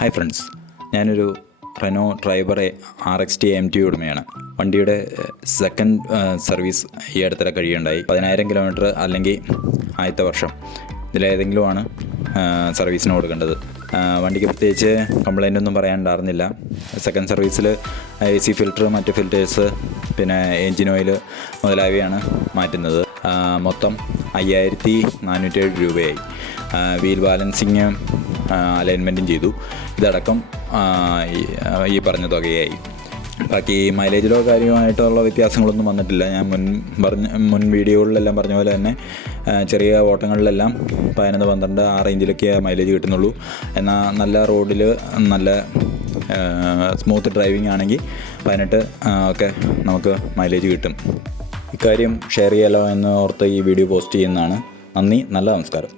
Hi friends, ഞാനൊരു Renault tribal RXT AMT ഉടമയാണ്. വണ്ടിയുടെ സെക്കൻഡ് സർവീസ് ഈ അടുത്തിടെ കഴിയുണ്ടായി. 10,000 കിലോമീറ്റർ അല്ലെങ്കിൽ ആദ്യത്തെ വർഷം ഇതിലേതെങ്കിലുമാണ് സർവീസിന് കൊടുക്കേണ്ടത്. വണ്ടിക്ക് പ്രത്യേകിച്ച് കംപ്ലൈൻ്റ് ഒന്നും പറയാനുണ്ടായിരുന്നില്ല. സെക്കൻഡ് സർവീസിൽ AC ഫിൽറ്റർ, മറ്റ് ഫിൽറ്റേഴ്സ്, പിന്നെ എൻജിൻ ഓയിൽ മുതലായവയാണ് മാറ്റുന്നത്. മൊത്തം 5,407 രൂപയായി. വീൽ ബാലൻസിങ്, അലൈൻമെൻറ്റും ചെയ്തു. ഇതടക്കം ഈ പറഞ്ഞ തുകയായി. ബാക്കി മൈലേജിലോ കാര്യമായിട്ടുള്ള വ്യത്യാസങ്ങളൊന്നും വന്നിട്ടില്ല. ഞാൻ മുൻ വീഡിയോകളിലെല്ലാം പറഞ്ഞ പോലെ തന്നെ ചെറിയ ഓട്ടങ്ങളിലെല്ലാം 11-12 ആ റേഞ്ചിലൊക്കെ മൈലേജ് കിട്ടുന്നുള്ളൂ. എന്നാൽ നല്ല റോഡിൽ നല്ല സ്മൂത്ത് ഡ്രൈവിംഗ് ആണെങ്കിൽ 18 ഒക്കെ നമുക്ക് മൈലേജ് കിട്ടും. ഇക്കാര്യം ഷെയർ ചെയ്യാലോ എന്ന് ഓർത്ത് ഈ വീഡിയോ പോസ്റ്റ് ചെയ്യുന്നതാണ്. നന്ദി, നല്ല നമസ്കാരം.